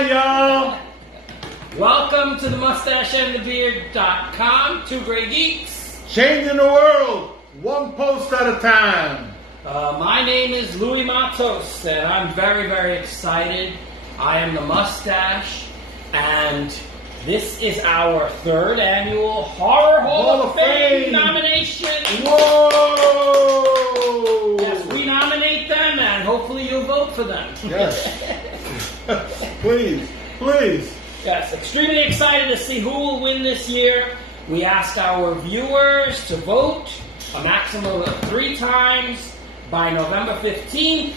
Hi, y'all. Welcome to the Mustache and The Beard.com. Two great geeks. Changing the world, one post at a time. My name is Louis Matos, and I'm very, very excited. I am the Mustache, and this is our third annual Horror Hall of Fame nomination. Whoa! Yes, we nominate them, and hopefully you'll vote for them. Yes. Please, please. Yes, extremely excited to see who will win this year. We asked our viewers to vote a maximum of 3 times by November 15th,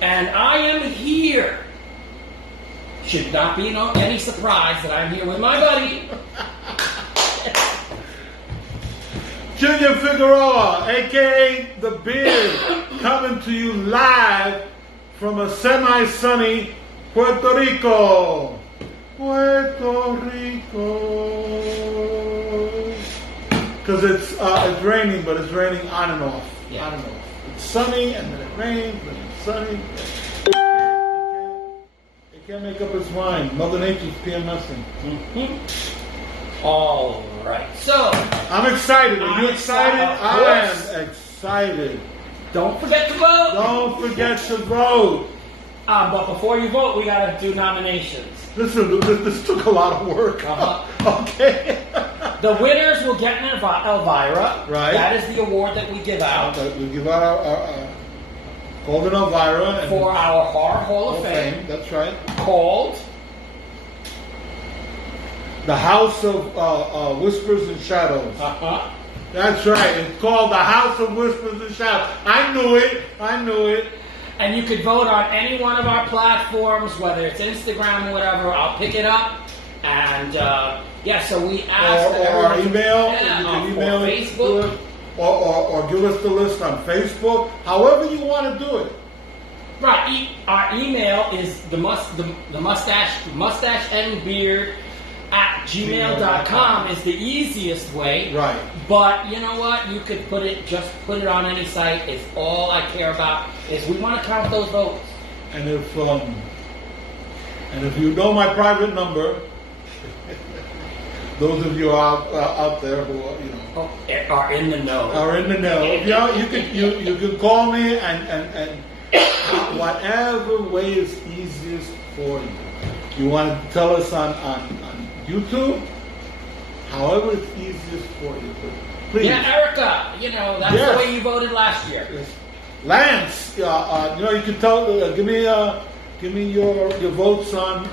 and I am here. Should not be any surprise that I'm here with my buddy. Junior Figueroa, a.k.a. The Beard, coming to you live from a semi-sunny Puerto Rico. Puerto Rico. Because it's raining, but it's raining on and off. Yeah. On and off. It's sunny, and then it rains, and it's sunny. It can't make up its mind. Mother Nature's PMSing. Mm-hmm. All right. So, I'm excited. Are you excited? Of course. I am excited. Don't forget to vote. Don't forget to vote. But before you vote, we got to do nominations. Listen, this took a lot of work. Okay. The winners will get an Elvira. Right. That is the award that we give out. We give out our Golden Elvira. For our Horror Hall of Fame. That's right. Called The House of Whispers and Shadows. Uh-huh. That's right. It's called The House of Whispers and Shadows. I knew it. And you could vote on any one of our platforms, whether it's Instagram or whatever. I'll pick it up. And, so we asked... Or our email. Yeah, you can email Facebook. Or give us the list on Facebook. However you want to do it. Right. Our email is the mustache and beard @gmail.com is the easiest way. Right. But you know what? You could put it on any site. It's all I care about is we want to count those votes. And if you know my private number, those of you out there who are in the know. You can call me and whatever way is easiest for you. You want to tell us on YouTube? However it's easiest for you. Please. Yeah, Erica, that's the way you voted last year. Yes. Lance, you can tell. Give me your votes on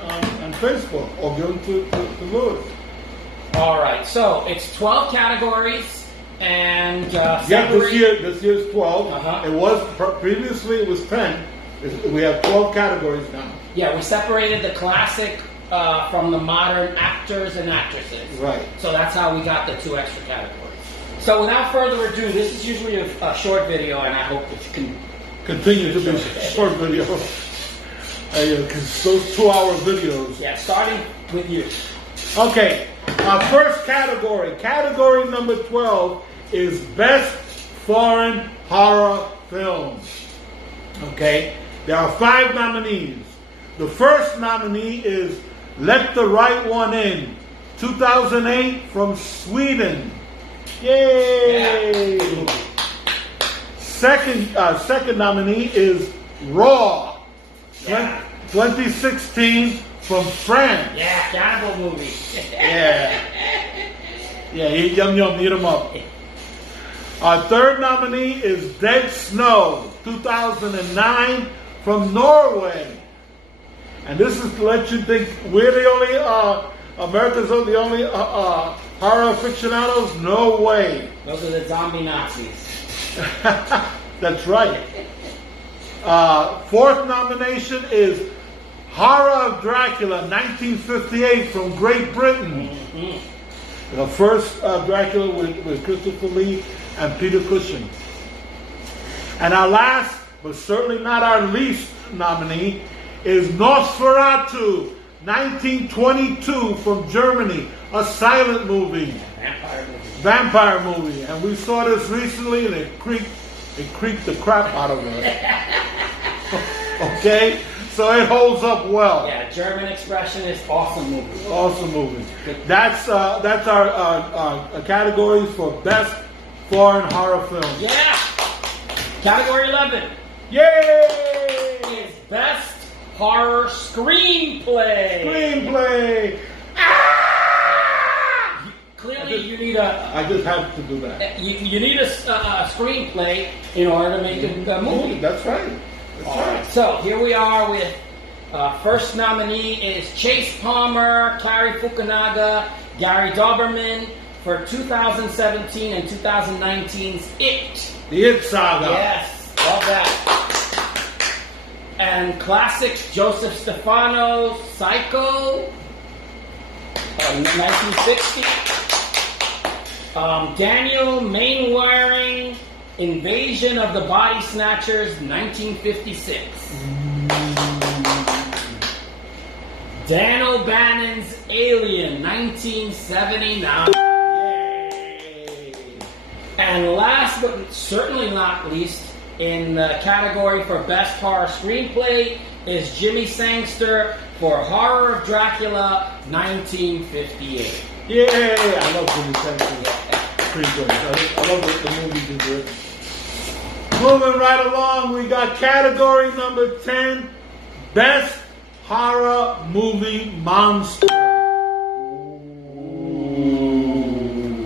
Facebook, or give them to Louis. All right, so it's 12 categories, and this year's 12. Uh-huh. It was previously it was 10. We have 12 categories now. Yeah, we separated the classic from the modern actors and actresses. Right. So that's how we got the 2 extra categories. So without further ado, this is usually a short video, and I hope that you can continue to be short video. Because those 2-hour videos. Yeah, starting with you. Okay, our first category. Category number 12 is Best Foreign Horror Films. Okay, there are 5 nominees. The first nominee is Let the Right One In, 2008 from Sweden. Yay! Yeah. Second nominee is Raw, 2016 from France. Yeah, cannibal movie. Yeah, eat yum, eat them up. Our third nominee is Dead Snow, 2009 from Norway. And this is to let you think we're the only, America's the only horror aficionados? No way. Those are the zombie Nazis. That's right. Fourth nomination is Horror of Dracula, 1958 from Great Britain. Mm-hmm. The first Dracula with Christopher Lee and Peter Cushing. And our last, but certainly not our least nominee, is Nosferatu, 1922 from Germany, a silent movie. Vampire movie. And we saw this recently and it creeped the crap out of us. Okay? So it holds up well. Yeah, German Expressionist, awesome movie. Awesome movie. That's our categories for best foreign horror film. Yeah. Category 11. Yay! Is best horror screenplay. Screenplay. Clearly, you need a. I just have to do that. You need a screenplay in order to make a movie. That's right. That's right. So here we are with first nominee is Chase Palmer, Carey Fukinaga, Gary Dauberman for 2017 and 2019's It. The It Saga. Yes, love that. And classic Joseph Stefano, Psycho, 1960. Daniel Mainwaring, Invasion of the Body Snatchers, 1956. Dan O'Bannon's Alien, 1979. Yay. And last but certainly not least, in the category for Best Horror Screenplay is Jimmy Sangster for Horror of Dracula, 1958. Yeah, I love Jimmy Sangster. Pretty good. I love the movie he did. Moving right along, we got category number 10, Best Horror Movie Monster. Ooh.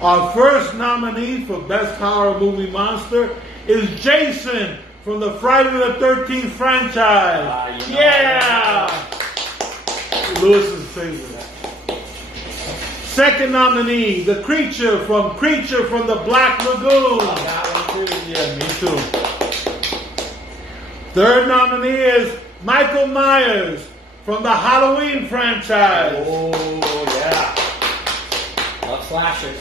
Our first nominee for Best Horror Movie Monster is Jason from the Friday the 13th franchise. Lewis's favorite. Second nominee, the Creature from the Black Lagoon. That one too. Yeah, me too. Third nominee is Michael Myers from the Halloween franchise. Oh, yeah. Love slashers.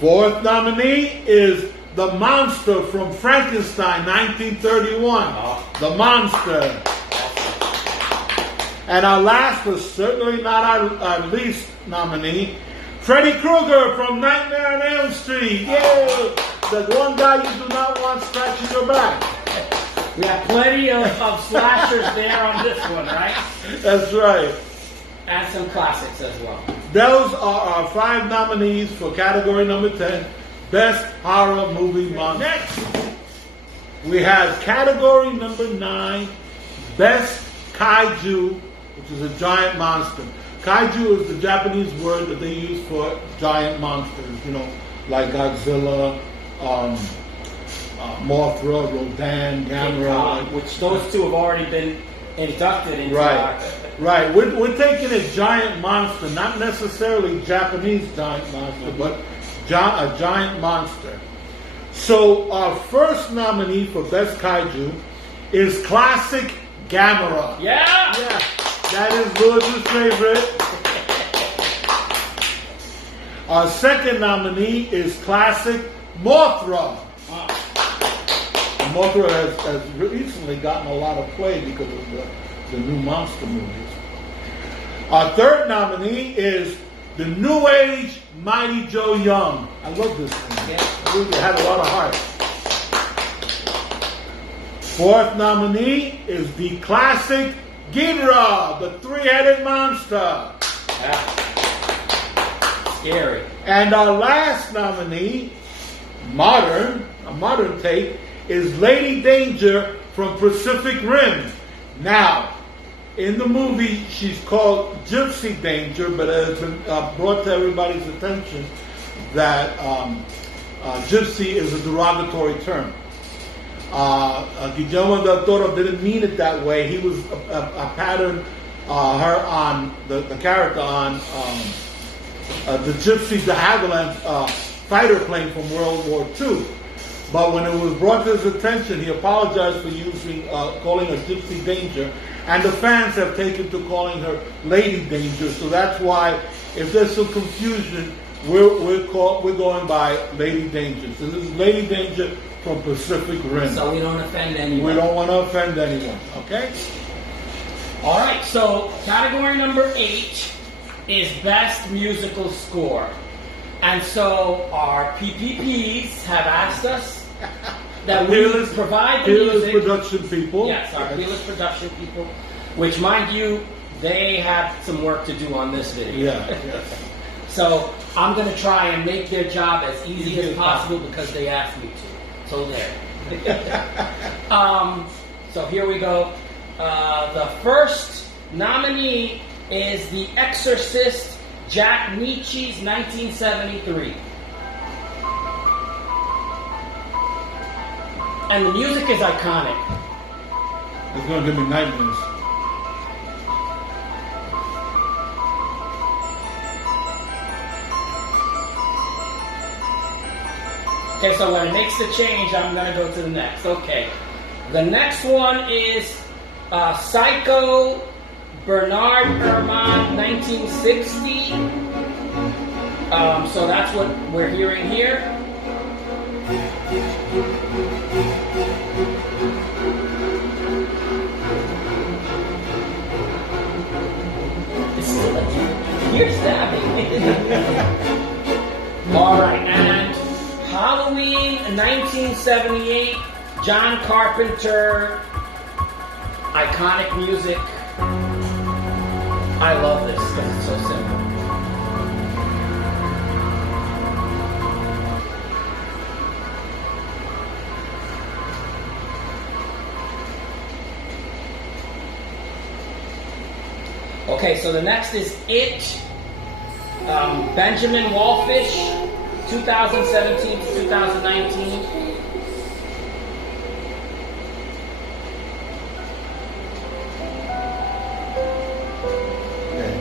Fourth nominee is the Monster from Frankenstein, 1931. The Monster. And our last, but certainly not our least nominee, Freddy Krueger from Nightmare on Elm Street. Yay! The one guy you do not want scratching your back. We have plenty of slashers there on this one, right? That's right. And some classics as well. Those are our 5 nominees for category number 10, Best Horror Movie Monster. Next, we have category number 9, Best Kaiju, which is a giant monster. Kaiju is the Japanese word that they use for giant monsters, like Godzilla, Mothra, Rodan, Gamera. Which those two have already been inducted into. Right. We're taking a giant monster, not necessarily Japanese giant monster, but a giant monster. So our first nominee for Best Kaiju is classic Gamera. Yeah! That is Lewis's favorite. Our second nominee is classic Mothra. Mothra has recently gotten a lot of play because of the new monster movies. Our third nominee is the New Age Mighty Joe Young. I love this movie. It had a lot of heart. Fourth nominee is the classic Ghidorah, the 3-headed monster. Scary. And our last nominee, a modern take, is Lady Danger from Pacific Rim. Now, in the movie, she's called Gypsy Danger, but it has been brought to everybody's attention that Gypsy is a derogatory term. Guillermo del Toro didn't mean it that way. He was a pattern her on the character on the Gypsy de Havilland fighter plane from World War II. But when it was brought to his attention, he apologized for calling her Gypsy Danger, and the fans have taken to calling her Lady Danger. So that's why, if there's some confusion, we're going by Lady Danger. So this is Lady Danger from Pacific Rim. So we don't offend anyone. We don't want to offend anyone, okay? All right, so category number 8 is Best Musical Score. And so our PPPs have asked us that we provide the music. Production people. Yes, our Peerless production people, which, mind you, they had some work to do on this video. Yeah. So I'm going to try and make their job as easy as possible because they asked me to. So there. So here we go. The first nominee is The Exorcist, Jack Nietzsche's 1973. And the music is iconic. It's going to give me nightmares. Okay, so when it makes the change, I'm going to go to the next. Okay. The next one is Psycho, Bernard Herrmann, 1960. So that's what we're hearing here. It's still like you're stabbing. All right, and Halloween 1978, John Carpenter, iconic music. I love this because it's so simple. Okay, so the next is It, Benjamin Wallfish. 2017 to 2019. Yeah,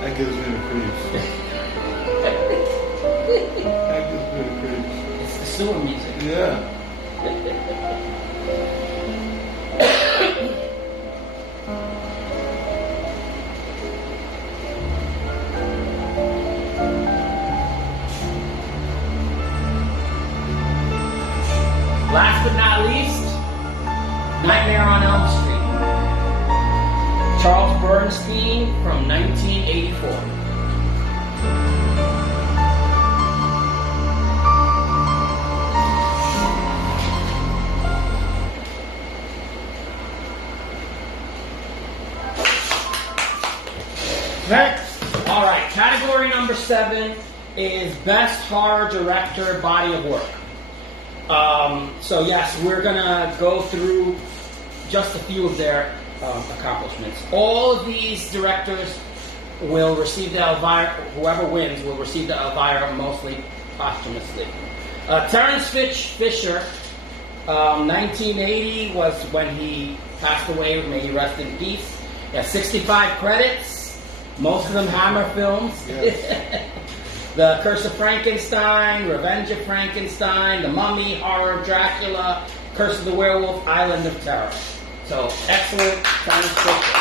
that gives me the creeps. That gives me the creeps. It's the sewer music. Yeah. Last but not least, Nightmare on Elm Street. Charles Bernstein from 1984. Next. All right, category number 7 is Best Horror Director Body of Work. So yes, we're gonna go through just a few of their accomplishments. All of these directors will receive the Elvira. Whoever wins will receive the Elvira, mostly posthumously. Terrence Fisher, 1980 was when he passed away. May he rest in peace. He has 65 credits, most of them Hammer films. Yes. The Curse of Frankenstein, Revenge of Frankenstein, The Mummy, Horror of Dracula, Curse of the Werewolf, Island of Terror. So, excellent Terrence Fisher.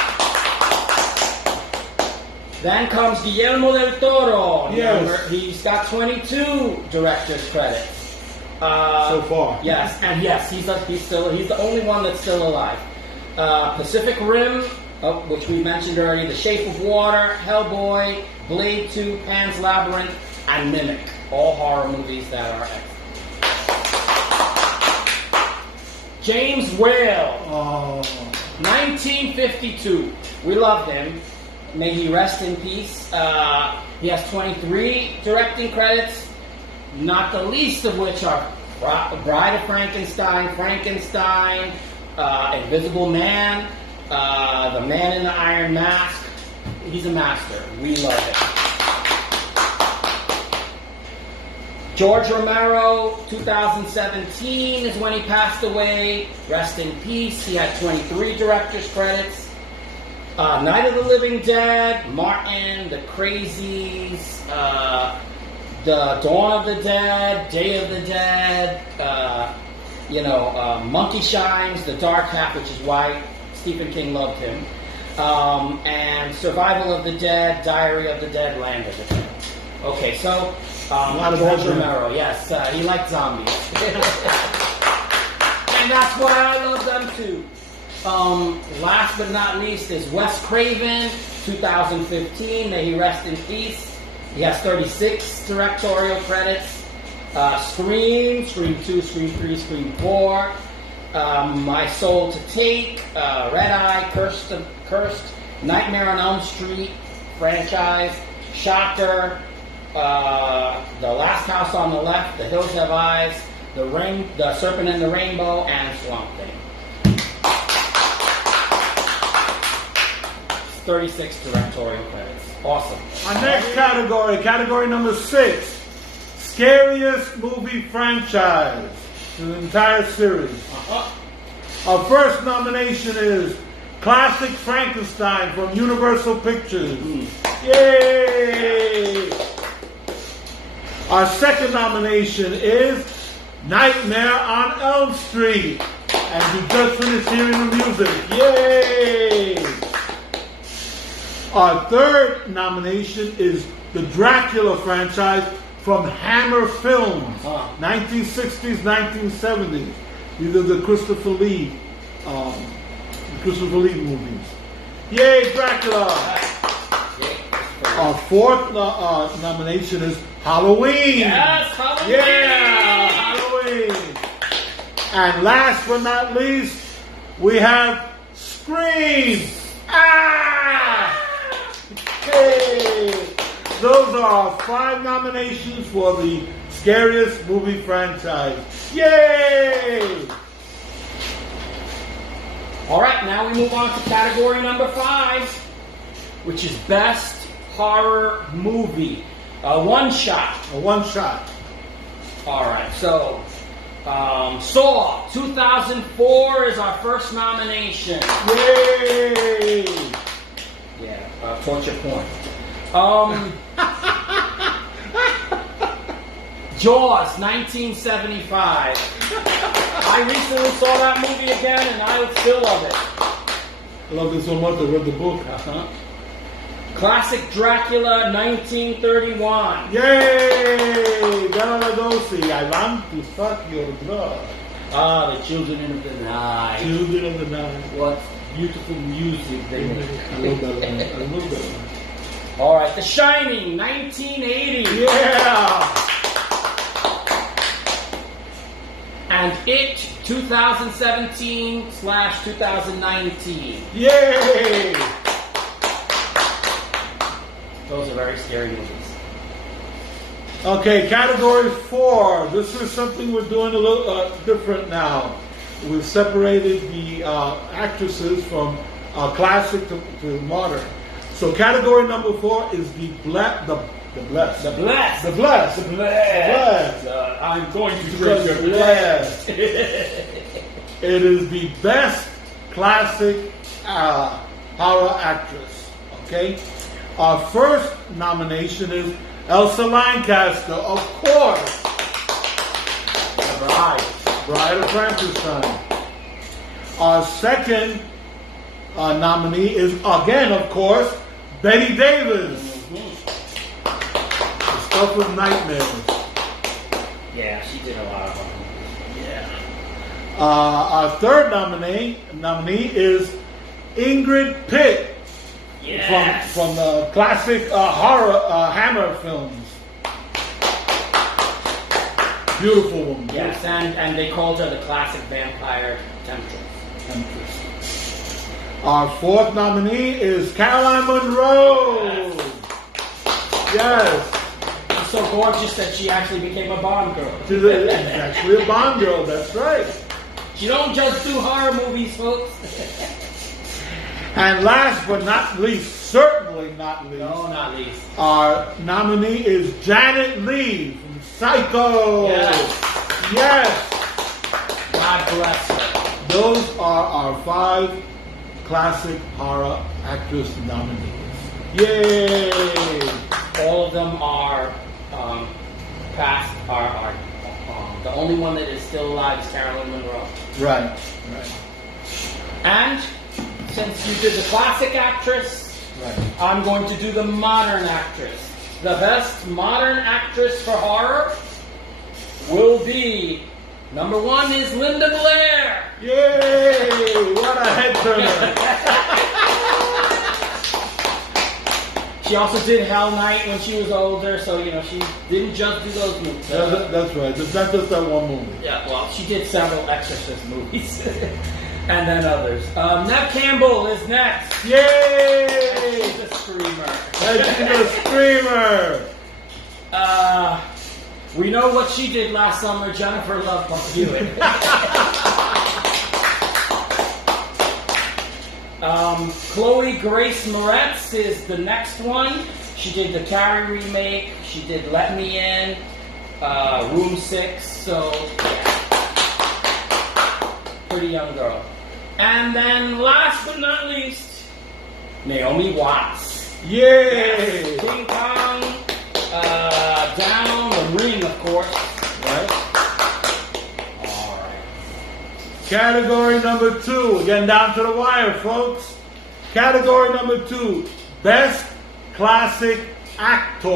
Then comes Guillermo del Toro. Yes. He's got 22 director's credits. So far. Yes, and yes, he's the only one that's still alive. Pacific Rim, which we mentioned already, The Shape of Water, Hellboy, Blade 2, Pan's Labyrinth, and Mimic. All horror movies that are excellent. James Whale, 1952. We loved him. May he rest in peace. He has 23 directing credits, not the least of which are Bride of Frankenstein, Frankenstein, Invisible Man, The Man in the Iron Mask. He's a master. We love him. George Romero, 2017 is when he passed away. Rest in peace. He had 23 director's credits. Night of the Living Dead, Martin, The Crazies, The Dawn of the Dead, Day of the Dead, Monkey Shines, The Dark Half, which is why Stephen King loved him. And Survival of the Dead, Diary of the Dead, Land of the Dead. Okay, so George Romero, yes, he liked zombies. And that's why I love them too. Last but not least is Wes Craven, 2015. May he rest in peace. He has 36 directorial credits. Scream, Scream 2, Scream 3, Scream 4, My Soul to Take, Red Eye, Cursed, Nightmare on Elm Street franchise, Shocker, The Last House on the Left, The Hills Have Eyes, The Serpent and the Rainbow, and Swamp Thing. 36 directorial credits. Awesome. Our next category number 6, scariest movie franchise. The entire series. Our first nomination is Classic Frankenstein from Universal Pictures. Yay! Our second nomination is Nightmare on Elm Street. And we just finished hearing the music. Yay! Our third nomination is the Dracula franchise from Hammer Films, 1960s, 1970s. These are the Christopher Lee movies. Yay, Dracula! Our fourth nomination is Halloween. Yes, Halloween! Yeah, Halloween. And last but not least, we have Scream. Ah! Hey! Those are our 5 nominations for the scariest movie franchise. Yay! All right, now we move on to category number 5, which is best horror movie. A one shot. A one shot. All right, so Saw 2004 is our first nomination. Yay! Yeah, torture porn. Jaws 1975. I recently saw that movie again and I still love it. I love it so much I read the book. Classic Dracula 1931. Yay! Bela Lugosi, I want to suck your blood. Ah, the Children of the Night. Children of the Night. What beautiful music they make. I love that line. I love that line. All right, The Shining 1980. Yeah! And It 2017/2019. Yay! Those are very scary movies. Okay, category 4. This is something we're doing a little different now. We've separated the actresses from classic to modern. So category number 4 is the blessed. I'm going to drink your blessed. It is the best classic horror actress. Okay? Our first nomination is Elsa Lancaster, of course. Bride of Frankenstein. Our second nominee is, again, of course, Betty Davis. The Stuff with Nightmares. Yeah, she did a lot of them. Yeah. Our third nominee is Ingrid Pitt. Yes. From the classic horror Hammer films. Beautiful woman. Yes, and they called her the classic vampire temptress. Our fourth nominee is Caroline Munro. Yes. She's so gorgeous that she actually became a Bond girl. She's actually a Bond girl, that's right. She don't just do horror movies, folks. And last but not least, certainly not least. No, not least. Our nominee is Janet Leigh from Psycho. Yes. God bless her. Those are our 5 classic horror actress nominees. Yay! All of them are past. The only one that is still alive is Caroline Munro. Right. And since you did the classic actress, I'm going to do the modern actress. The best modern actress for horror will be, number 1 is Linda Blair. Yay! What a head turner. She also did Hell Night when she was older, so you know she didn't just do those movies. That's right. It's not just that one movie. Yeah, well, she did several Exorcist movies, and then others. Neve Campbell is next. Yay! She's a screamer. She's a screamer. We know what she did last summer. Jennifer Love Hewitt. Chloe Grace Moretz is the next one. She did the Carey remake. She did Let Me In, Room 6. So, yeah. Pretty young girl. And then, last but not least, Naomi Watts. Yay! King Kong, Down, The Ring, of course. Right? All right. Category number 2. We're getting down to the wire, folks. Category number 2. Best Classic Actor.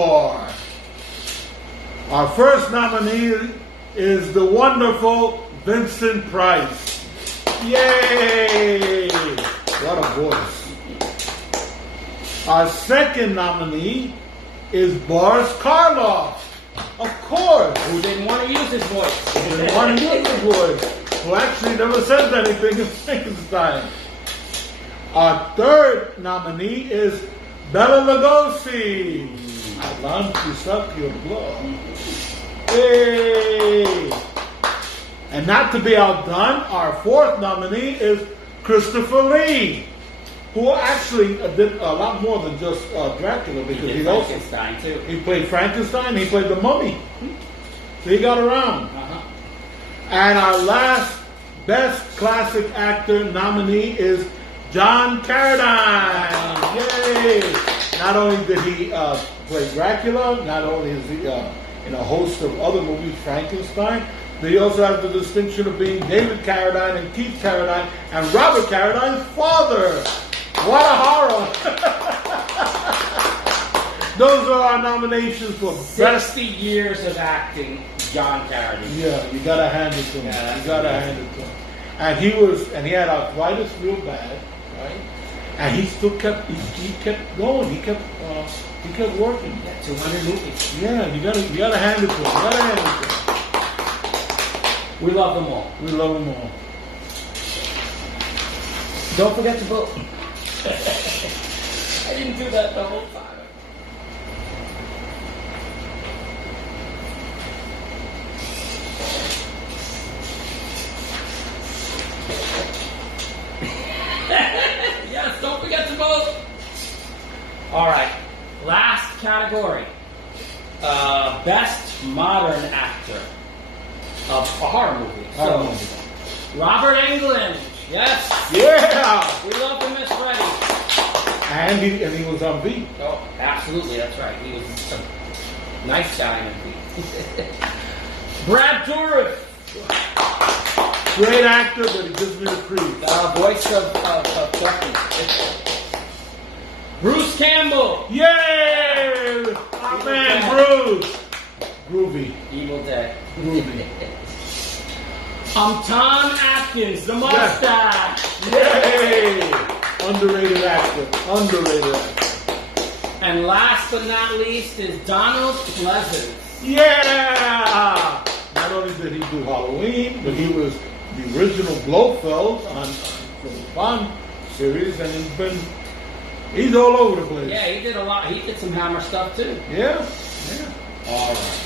Our first nominee is the wonderful Vincent Price. Yay! What a voice. Our second nominee is Boris Karloff. Of course. Who didn't want to use his voice? Who didn't want to use his voice. Who actually never says anything in Frankenstein. Our third nominee is Bela Lugosi. I want to suck your blood. Yay! And not to be outdone, our fourth nominee is Christopher Lee, who actually did a lot more than just Dracula, because he also Frankenstein too. He played Frankenstein. He played the Mummy. So he got around. And our last Best Classic Actor nominee is John Carradine. Yay! Not only did he play Dracula, not only is he in a host of other movies, Frankenstein, but he also has the distinction of being David Carradine and Keith Carradine and Robert Carradine's father. What a horror! Those are our nominations for 60 years of acting, John Carey. Yeah, you gotta hand it to him. Yeah, you gotta hand it to him. And he had arthritis real bad, right? And he still kept going. He kept working. Yeah, 200 movies. Yeah, you gotta hand it to him. You gotta hand it to him. We love them all. We love them all. Don't forget to vote. I didn't do that the whole time. Yes, don't forget to vote. All right, last category. Best modern actor of a horror movie. Robert Englund. Yes. Yeah. We love him as Freddy. And he was on beat. Oh, absolutely. That's right. He was a nice guy in beat. Brad Dourif. Great actor, but he gives me the creep. Voice of Chucky. Bruce Campbell. Yay! Our man Bruce. Groovy. Evil Dead. Groovy. Tom Atkins, the mustache. Yay! Underrated actor. Underrated actor. And last but not least is Donald Pleasance. Yeah! Not only did he do Halloween, but he was the original Blofeld on the Bond series, and he's all over the place. Yeah, he did a lot. He did some Hammer stuff too. Yeah. All right.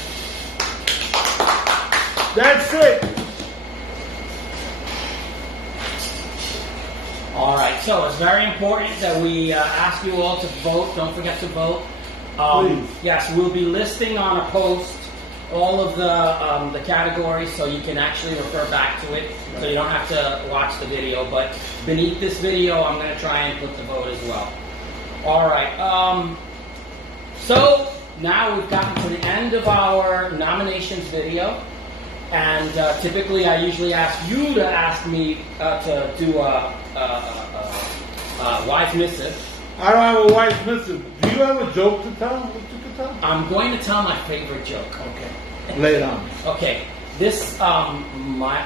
That's it. All right. So it's very important that we ask you all to vote. Don't forget to vote. Please. Yes, we'll be listing on a post all of the categories, so you can actually refer back to it, so you don't have to watch the video. But beneath this video, I'm going to try and put the vote as well. All right. So now we've gotten to the end of our nominations video, and typically I usually ask you to ask me to do a wise missive. I don't have a wise missive. Do you have a joke to tell? What you can tell? I'm going to tell my favorite joke. Okay. Lay it on. Okay. This, my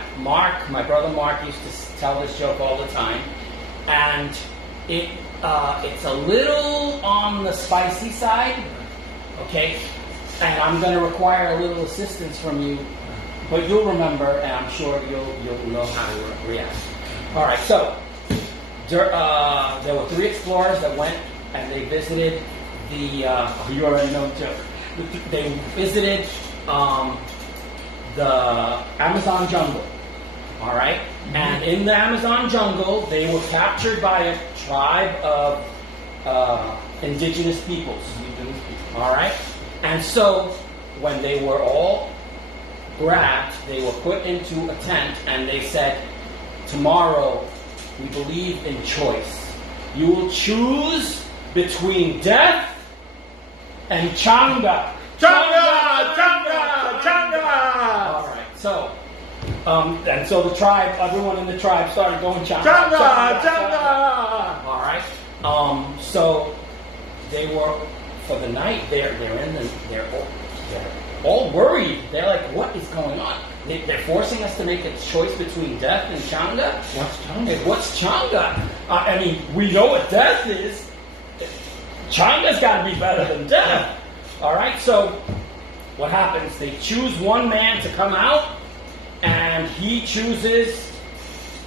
brother Mark used to tell this joke all the time. And It's a little on the spicy side, okay? And I'm going to require a little assistance from you, but you'll remember, and I'm sure you'll know how to react. All right, so there were 3 explorers that went and they visited the. You already know the joke. They visited the Amazon jungle. All right, and in the Amazon jungle, they were captured by a tribe of indigenous peoples. All right, and so when they were all grabbed, they were put into a tent, and they said, "Tomorrow, we believe in choice. You will choose between death and Changa." Changa, Changa, Changa. All right, so. And so the tribe, everyone in the tribe started going Changa, Changa, Changa. All right. So they were for the night. They're all worried. They're like, what is going on? They're forcing us to make a choice between death and Changa. What's Changa? What's Changa? I mean, we know what death is. Changa's got to be better than death. All right. So what happens? They choose one man to come out. And he chooses,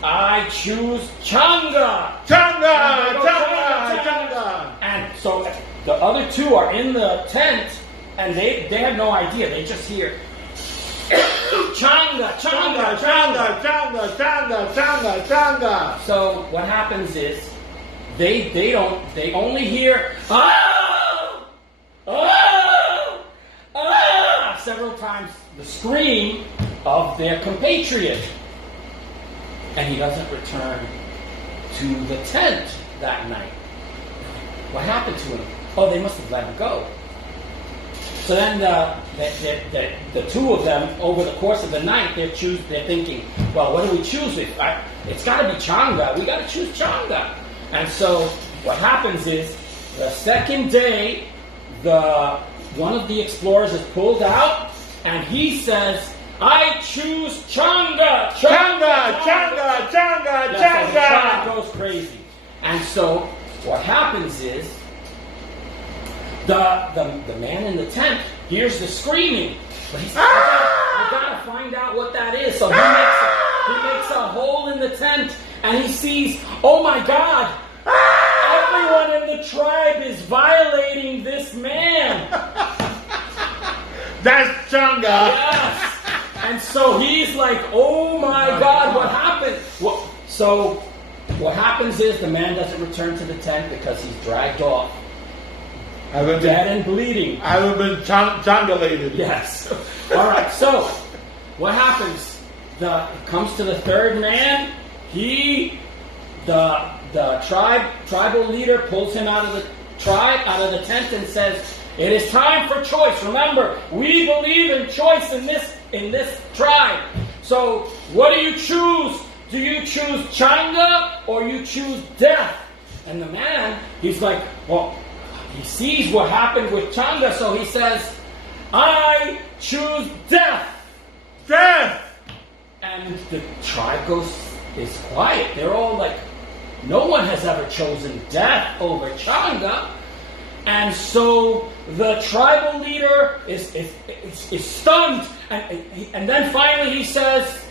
I choose Changa. Changa, Changa, Changa. And so the other 2 are in the tent, and they have no idea. They just hear Changa, Changa, Changa, Changa, Changa, Changa, Changa. So what happens is they only hear oh, oh, oh, several times the scream of their compatriot, and he doesn't return to the tent that night. What happened to him? Oh, they must have let him go. So then the 2 of them, over the course of the night, they're thinking, well, what do we choose? It's got to be Changa. We got to choose Changa. And so what happens is the second day, one of the explorers is pulled out, and he says, I choose Changa! Changa! Changa! Changa! So the Changa! tribe goes crazy. And so what happens is the man in the tent hears the screaming. But he says, I gotta find out what that is. So he makes a hole in the tent, and he sees, oh my God, everyone in the tribe is violating this man. That's Changa! Yes. And so he's like, oh my God, what happened? So what happens is the man doesn't return to the tent because he's dragged off. Dead and bleeding. I have been Changalated. Yes. All right, so what happens? It comes to the 3rd man. The tribal leader pulls him out of the tent and says, it is time for choice. Remember, we believe in choice in this tribe. So, what do you choose? Do you choose Changa or you choose death? And the man, he's like, well, he sees what happened with Changa, so he says, I choose death. Death! And the tribe is quiet. They're all like, no one has ever chosen death over Changa. And so the tribal leader is stunned, and then finally he says,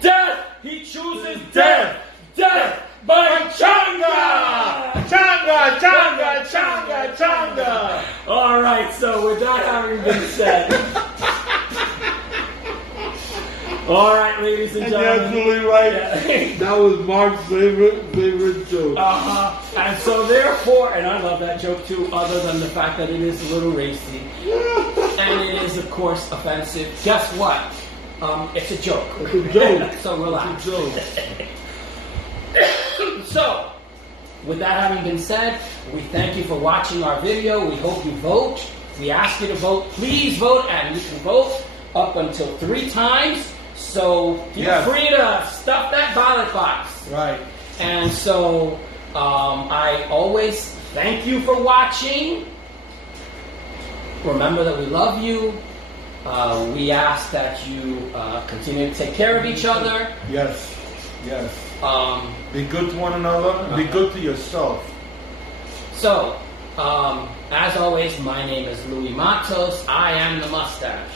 death! He chooses death! Death! By Changa! Changa! Changa! Changa! Changa! All right, so with that having been said, all right, ladies and gentlemen. You're absolutely right. Yeah. That was Mark's favorite joke. And so therefore, and I love that joke too, other than the fact that it is a little racy. And it is, of course, offensive. Guess what? It's a joke. It's a joke. So relax. It's a joke. So, with that having been said, we thank you for watching our video. We hope you vote. We ask you to vote. Please vote, and you can vote up until 3 times. So feel free to stuff that ballot box. Right. And so I always thank you for watching. Remember that we love you. We ask that you continue to take care of each other. Yes. Yes. Be good to one another and be good to yourself. So, as always, my name is Louis Matos. I am the Mustache.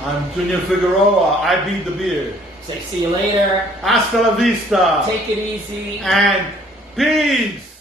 I'm Junior Figueroa. I be the beard. Say see you later. Hasta la vista. Take it easy. And peace.